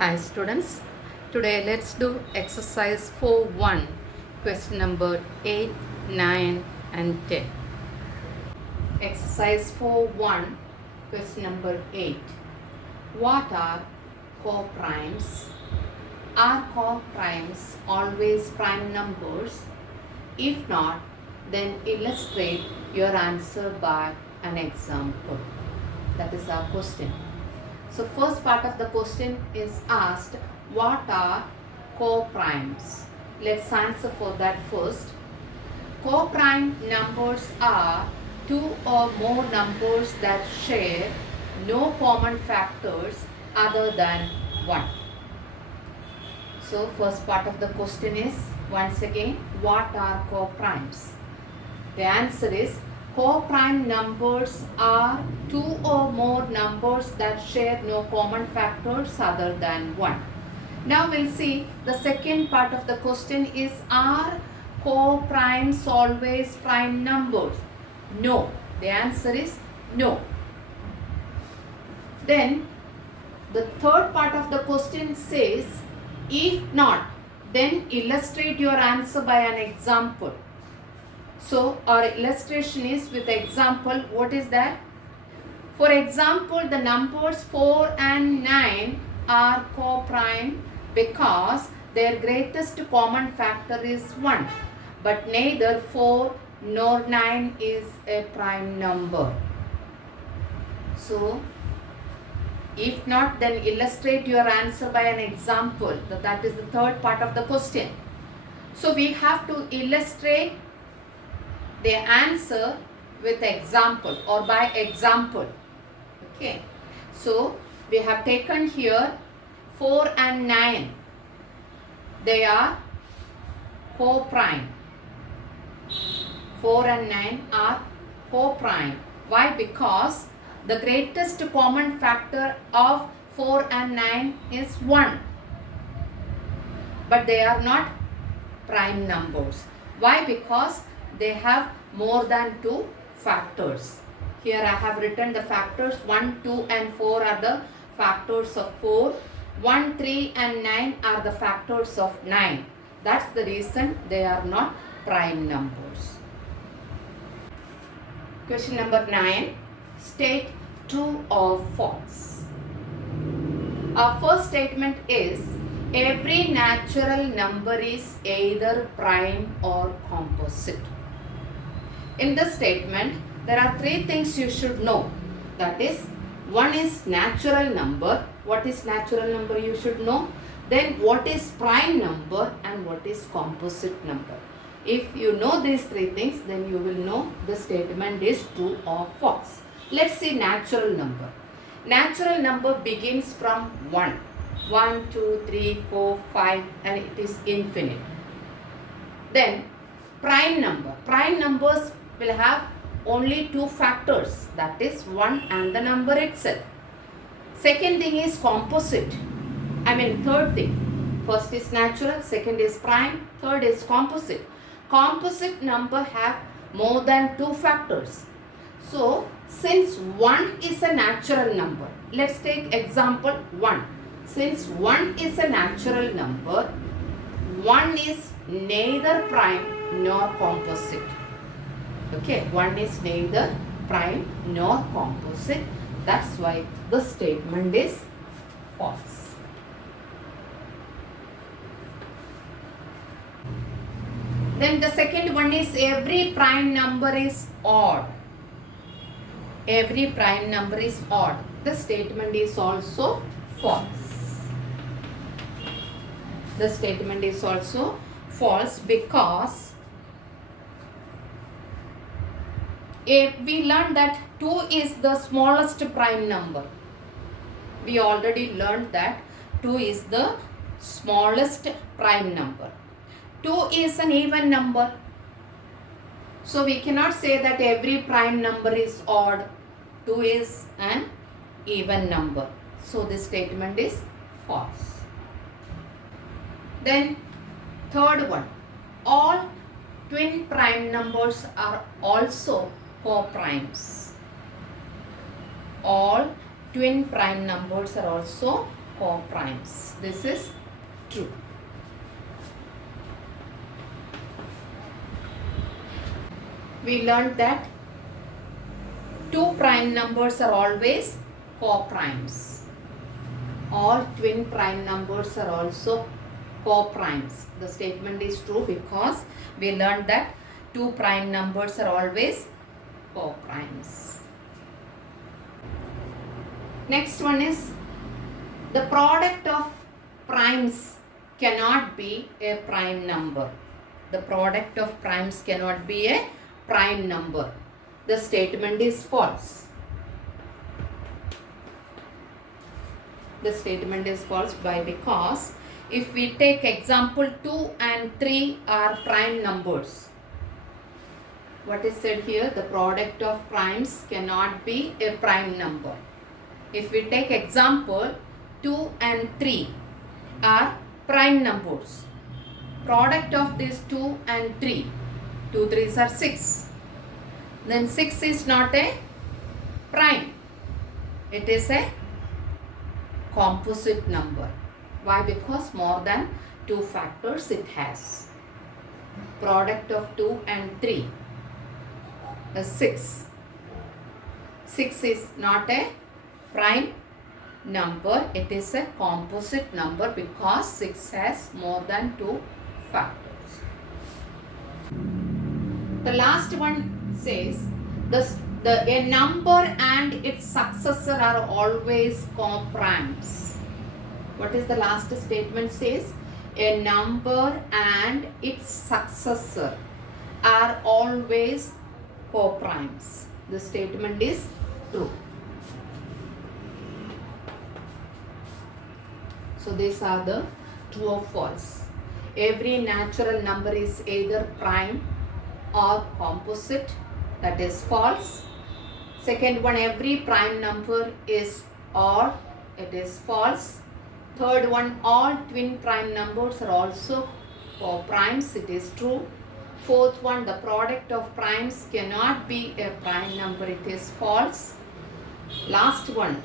Hi students, today let's do exercise 4.1, question number 8, 9 and 10. Exercise 4.1, question number 8. What are coprimes? Are coprimes always prime numbers? If not, then illustrate your answer by an example. That is our question. So first part of the question is asked, what are coprimes? Let's answer for that first. Coprime numbers are two or more numbers that share no common factors other than 1. So first part of the question is, once again, what are coprimes? The answer is, coprime numbers are two or more numbers that share no common factors other than 1. Now we'll see the second part of the question is, are coprimes always prime numbers? No. The answer is no. Then the third part of the question says, if not, then illustrate your answer by an example. So our illustration is with example. What is that? For example, the numbers 4 and 9 are coprime because their greatest common factor is 1. But neither 4 nor 9 is a prime number. So if not, then illustrate your answer by an example. That is the third part of the question. So we have to illustrate the answer with example or by example. Okay. So we have taken here 4 and 9. They are coprime. 4 and 9 are coprime. Why? Because the greatest common factor of 4 and 9 is 1. But they are not prime numbers. Why? Because they have more than 2 factors. Here I have written the factors. 1, 2 and 4 are the factors of 4. 1, 3 and 9 are the factors of 9. That's the reason they are not prime numbers. Question number 9. State true or false. Our first statement is, every natural number is either prime or composite. In this statement, there are 3 things you should know. That is, one is natural number. What is natural number you should know. Then what is prime number and what is composite number. If you know these 3 things, then you will know the statement is true or false. Let's see natural number. Natural number begins from 1. 1, 2, 3, 4, 5 and it is infinite. Then prime number. Prime numbers will have only 2 factors, that is 1 and the number itself. Second thing is composite. Third thing. First is natural, second is prime, third is composite. Composite number have more than 2 factors. So since 1 is a natural number, let's take example 1. Since 1 is a natural number, 1 is neither prime nor composite. Okay, 1 is neither prime nor composite. That's why the statement is false. Then the second one is, every prime number is odd. Every prime number is odd. The statement is also false. The statement is also false because we learned that 2 is the smallest prime number. We already learned that 2 is the smallest prime number. 2 is an even number. So we cannot say that every prime number is odd. 2 is an even number. So this statement is false. Then third one. All twin prime numbers are also coprimes. All twin prime numbers are also co-primes. This is true. We learned that two prime numbers are always co-primes. All twin prime numbers are also co-primes. The statement is true because we learned that two prime numbers are always co-primes. Next one is the product of primes cannot be a prime number. The product of primes cannot be a prime number. The statement is false. The statement is false because if we take example 2 and 3 are prime numbers. What is said here? The product of primes cannot be a prime number. If we take example 2 and 3 are prime numbers. Product of these 2 and 3. 2 3s are 6. Then 6 is not a prime. It is a composite number. Why? Because more than 2 factors it has. Product of 2 and 3 is 6. 6 is not a prime number. It is a composite number because 6 has more than 2 factors. The last one says a number and its successor are always co-primes. What is the last statement says? A number and its successor are always co-primes. The statement is true. So these are the true or false. Every natural number is either prime or composite. That is false. Second one, every prime number is odd. It is false. Third one, all twin prime numbers are also co-primes. It is true. Fourth one, the product of primes cannot be a prime number. It is false. Last one,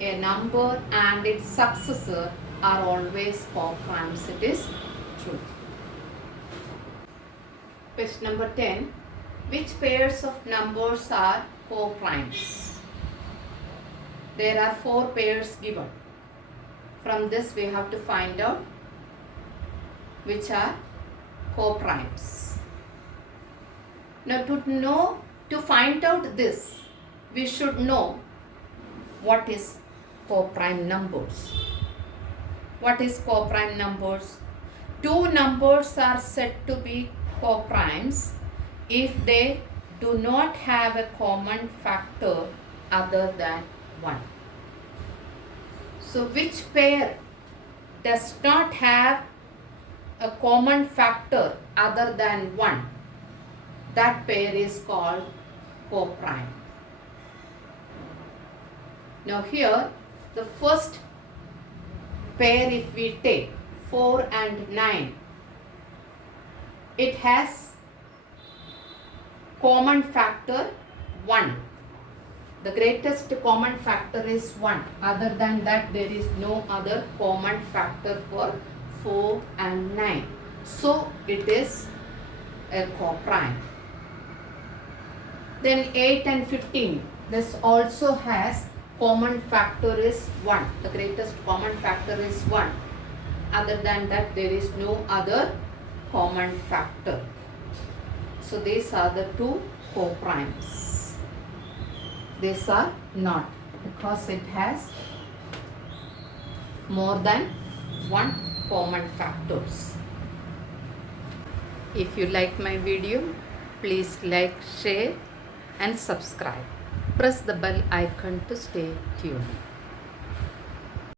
a number and its successor are always co-primes. It is true. Question number 10. Which pairs of numbers are co-primes? There are 4 pairs given. From this we have to find out which are co-primes. Now to find out this, we should know what is co-prime numbers. What is co-prime numbers? Two numbers are said to be co-primes if they do not have a common factor other than 1. So which pair does not have a common factor other than 1? That pair is called co-prime. Now here the first pair, if we take 4 and 9, it has common factor 1. The greatest common factor is 1. Other than that, there is no other common factor for 4 and 9. So it is a co-prime. Then 8 and 15. This also has common factor is 1. The greatest common factor is 1. Other than that, there is no other common factor. So these are the two co-primes. These are not, because it has more than 1 common factors. If you like my video, please like, share and subscribe. Press the bell icon to stay tuned.